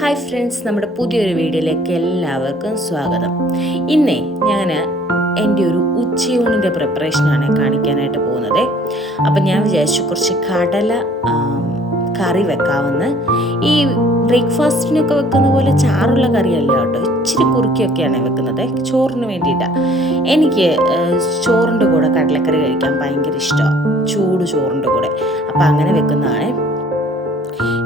Hi friends നമ്മുടെ പുതിയൊരു വീഡിയോയിലേക്ക് എല്ലാവർക്കും സ്വാഗതം. ഇന്നേ ഞാൻ എന്റെ ഒരു ഉച്ചയൂണിന്റെ പ്രിപ്പറേഷനാണ് കാണിക്കാനായിട്ട് പോകുന്നത്. അപ്പം ഞാൻ വിചാരിച്ചു കുറച്ച് കടല കറി വെക്കാമെന്ന് ഈ ബ്രേക്ക്ഫാസ്റ്റിനൊക്കെ വെക്കുന്ന പോലെ ചാറുള്ള കറിയല്ല കേട്ടോ. ഇച്ചിരി കുറുക്കിയൊക്കെയാണ് വെക്കുന്നത്. ചോറിന് വേണ്ടിയിട്ടാണ് എനിക്ക് ചോറിന്റെ കൂടെ കടലക്കറി കഴിക്കാൻ ഭയങ്കര ഇഷ്ടമാണ് ചൂട് ചോറിന്റെ കൂടെ. അപ്പം അങ്ങനെ വെക്കുന്നതാണ്.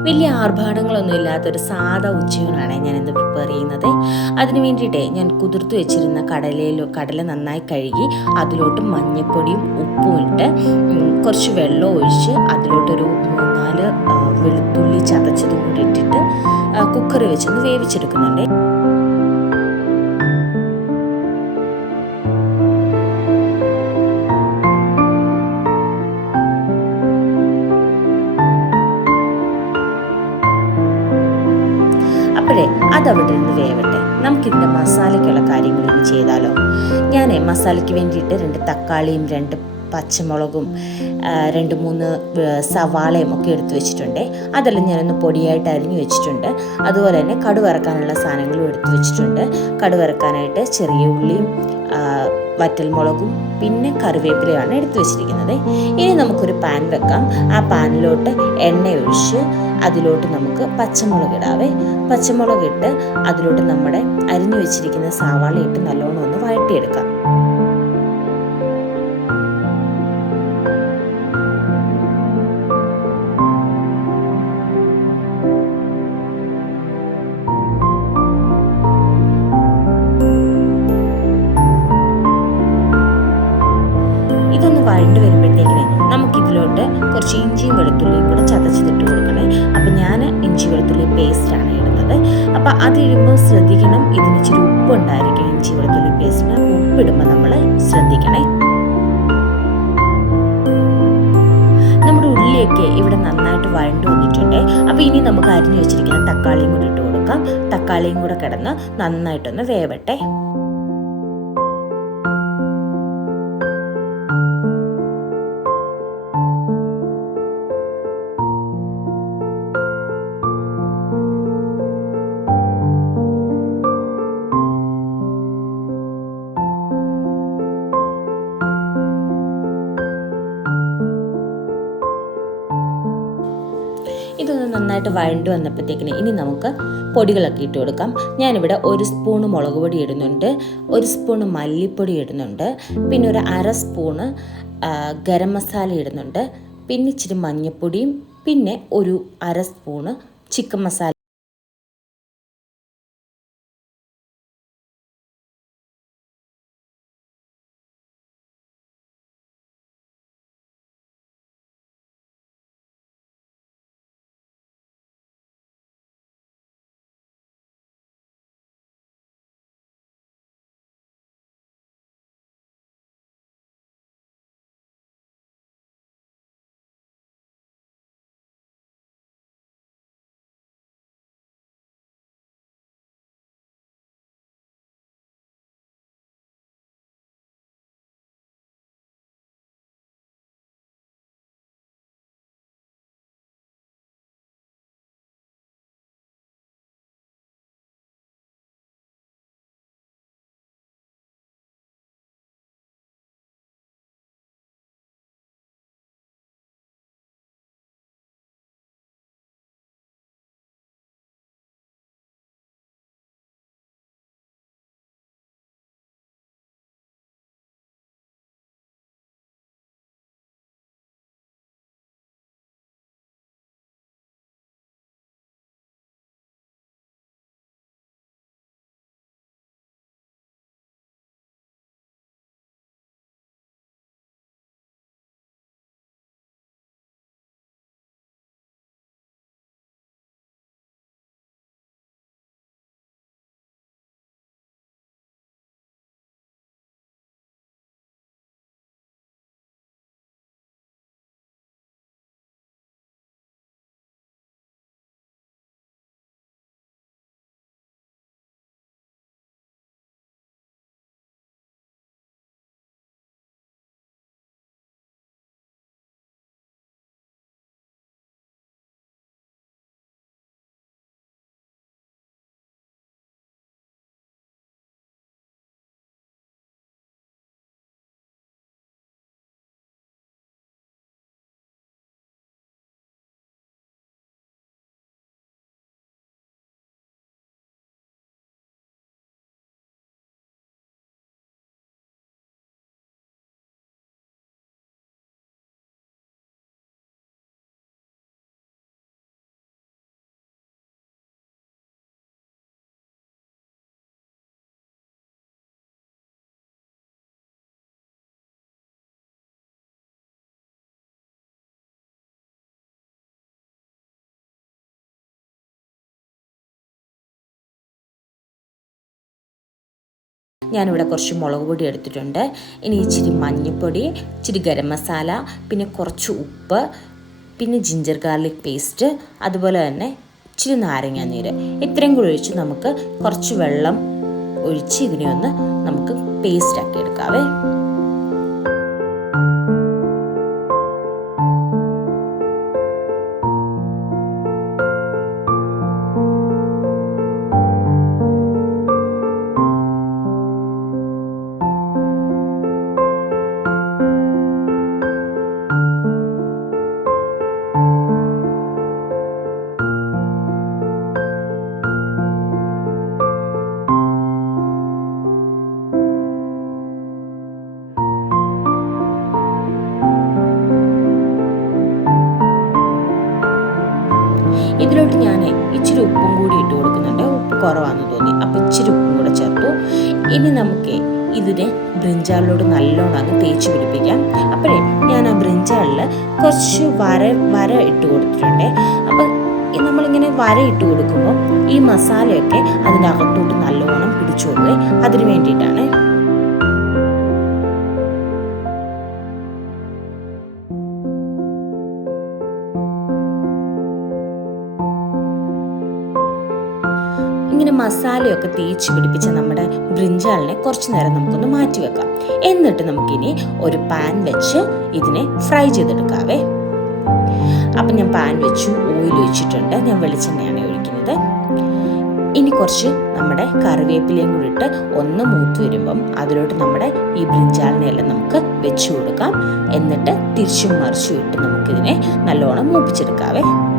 വലിയ ആർഭാടങ്ങളൊന്നും ഇല്ലാത്തൊരു സാധാ ഉച്ചയൂണാണ് ഞാൻ ഇന്ന് പ്രിപ്പയർ ചെയ്യുന്നത്. അതിന് വേണ്ടിയിട്ട് ഞാൻ കുതിർത്ത് വെച്ചിരുന്ന കടലയിലോ കടല നന്നായി കഴുകി അതിലോട്ട് മഞ്ഞൾപ്പൊടിയും ഉപ്പും ഇട്ട് കുറച്ച് വെള്ളം ഒഴിച്ച് അതിലോട്ടൊരു മൂന്നാൽ വെളുത്തുള്ളി ചതച്ചതും കൂടി ഇട്ടിട്ട് കുക്കറ് വെച്ചൊന്ന് വേവിച്ചെടുക്കുന്നുണ്ട്. നമുക്കിതിന്റെ മസാലയ്ക്കുള്ള കാര്യങ്ങളൊന്ന് ചെയ്താലോ? ഞാൻ മസാലയ്ക്ക് വേണ്ടിയിട്ട് രണ്ട് തക്കാളിയും രണ്ട് പച്ചമുളകും രണ്ട് മൂന്ന് സവാളയും ഒക്കെ എടുത്തു വെച്ചിട്ടുണ്ട്. അതെല്ലാം ഞാനൊന്ന് പൊടിയായിട്ട് അരിഞ്ഞു വെച്ചിട്ടുണ്ട്. അതുപോലെ തന്നെ കടുവറക്കാനുള്ള സാധനങ്ങളും എടുത്തു വെച്ചിട്ടുണ്ട്. കടുവറക്കാനായിട്ട് ചെറിയ ഉള്ളിയും വറ്റൽ വറ്റൽമുളകും പിന്നെ കറിവേപ്പിലയാണ് എടുത്തു വെച്ചിരിക്കുന്നത്. ഇനി നമുക്കൊരു പാൻ വെക്കാം. ആ പാനിലോട്ട് എണ്ണ ഒഴിച്ച് അതിലോട്ട് നമുക്ക് പച്ചമുളക് ഇടാവേ. പച്ചമുളക് ഇട്ട് അതിലോട്ട് നമ്മുടെ അരിഞ്ഞു വെച്ചിരിക്കുന്ന സവാള ഇട്ട് നല്ലോണം ഒന്ന് വഴട്ടിയെടുക്കാം വഴണ്ട് വരുമ്പോഴത്തേക്കിന് നമുക്കിതിലോട്ട് കുറച്ച് ഇഞ്ചിയും വെളുത്തുള്ളിയും കൂടെ ചതച്ചിട്ട് കൊടുക്കണേ. അപ്പം ഞാൻ ഇഞ്ചി വെളുത്തുള്ളി പേസ്റ്റാണ് ഇടുന്നത്. അപ്പം അതിടുമ്പോൾ ശ്രദ്ധിക്കണം ഇതിന് ഇച്ചിരി ഉപ്പുണ്ടായിരിക്കും ഇഞ്ചി വെളുത്തുള്ളി പേസ്റ്റിന് ഉപ്പിടുമ്പോൾ നമ്മൾ ശ്രദ്ധിക്കണേ. നമ്മുടെ ഉള്ളിയൊക്കെ ഇവിടെ നന്നായിട്ട് വഴണ്ട് വന്നിട്ടുണ്ട്. അപ്പോൾ ഇനി നമുക്ക് അരിഞ്ഞു വെച്ചിരിക്കുന്ന തക്കാളിയും കൂടി ഇട്ട് കൊടുക്കാം. തക്കാളിയും കൂടെ കിടന്ന് നന്നായിട്ടൊന്ന് വേവട്ടെ. ഇതൊന്ന് നന്നായിട്ട് വഴണ്ട് വന്നപ്പോഴത്തേക്കിന് ഇനി നമുക്ക് പൊടികളൊക്കെ ഇട്ട് കൊടുക്കാം. ഞാനിവിടെ ഒരു സ്പൂണ് മുളക് പൊടി ഇടുന്നുണ്ട് ഒരു സ്പൂണ് മല്ലിപ്പൊടി ഇടുന്നുണ്ട് പിന്നെ ഒരു അര സ്പൂണ് ഗരം മസാല ഇടുന്നുണ്ട് പിന്നെ ഇച്ചിരി മഞ്ഞൾപ്പൊടിയും പിന്നെ ഒരു അര സ്പൂണ് ചിക്കൻ മസാല ഞാനിവിടെ കുറച്ച് മുളക് പൊടി എടുത്തിട്ടുണ്ട്. ഇനി ഇച്ചിരി മഞ്ഞൾപ്പൊടി ഇച്ചിരി ഗരം മസാല പിന്നെ കുറച്ച് ഉപ്പ് പിന്നെ ജിഞ്ചർ ഗാർലിക് പേസ്റ്റ് അതുപോലെ തന്നെ ഇച്ചിരി നാരങ്ങ നീര്. ഇത്രയും കൂടി ഒഴിച്ച് നമുക്ക് കുറച്ച് വെള്ളം ഒഴിച്ച് ഇതിനെ ഒന്ന് നമുക്ക് പേസ്റ്റ് ആക്കി എടുക്കാവേ. ഇതിനെ ബ്രിഞ്ചാളിലോട്ട് നല്ലോണം അങ്ങ് തേച്ച് പിടിപ്പിക്കാം. അപ്പോഴേ ഞാൻ ആ ബ്രിഞ്ചാളിൽ കുറച്ച് വര വര ഇട്ട് കൊടുത്തിട്ടുണ്ട്. അപ്പം നമ്മളിങ്ങനെ വര ഇട്ട് കൊടുക്കുമ്പോൾ ഈ മസാലയൊക്കെ അതിന്റെ അകത്തോട്ട് നല്ലോണം പിടിച്ചു കൊടുക്കുക അതിന് വേണ്ടിയിട്ടാണ് മസാലയൊക്കെ തേച്ച് പിടിപ്പിച്ച നമ്മുടെ ബ്രിഞ്ചാളിനെ കുറച്ച് നേരം നമുക്കൊന്ന് മാറ്റി വെക്കാം. എന്നിട്ട് നമുക്കിനി ഒരു പാൻ വെച്ച് ഇതിനെ ഫ്രൈ ചെയ്തെടുക്കാവേ. അപ്പം ഞാൻ പാൻ വെച്ചു ഓയിൽ ഒഴിച്ചിട്ടുണ്ട്. ഞാൻ വെളിച്ചെണ്ണയാണ് ഒഴിക്കുന്നത്. ഇനി കുറച്ച് നമ്മുടെ കറിവേപ്പിലയും കൂടി ഇട്ട് ഒന്ന് മൂത്ത് വരുമ്പം അതിലോട്ട് നമ്മുടെ ഈ ബ്രിഞ്ചാളിനെ എല്ലാം നമുക്ക് വെച്ചു കൊടുക്കാം. എന്നിട്ട് തിരിച്ചും മറിച്ചും ഇട്ട് നമുക്കിതിനെ നല്ലോണം മൂപ്പിച്ചെടുക്കാവേ.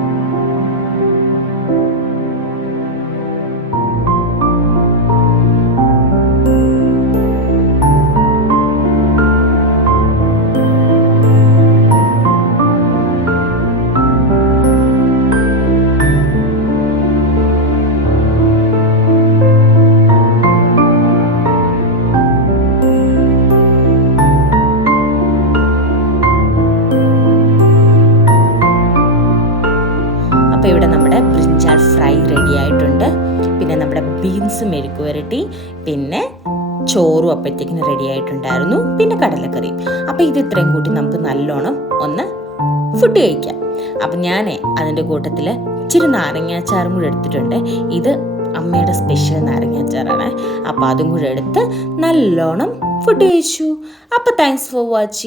ബീൻസ് മെഴുക്ക് വരട്ടി പിന്നെ ചോറും അപ്പോഴത്തേക്കിന് റെഡി ആയിട്ടുണ്ടായിരുന്നു പിന്നെ കടലക്കറി. അപ്പോൾ ഇത് ഇത്രയും കൂട്ടി നമുക്ക് നല്ലോണം ഒന്ന് ഫുഡ് കഴിക്കാം. അപ്പം ഞാൻ അതിന്റെ കൂട്ടത്തിൽ ഇച്ചിരി നാരങ്ങാച്ചാറും കൂടി എടുത്തിട്ടുണ്ട്. ഇത് അമ്മയുടെ സ്പെഷ്യൽ നാരങ്ങാച്ചാറാണ് അപ്പോൾ അതും കൂടി എടുത്ത് നല്ലോണം ഫുഡ് കഴിച്ചു. അപ്പോൾ താങ്ക്സ് ഫോർ വാച്ചിങ്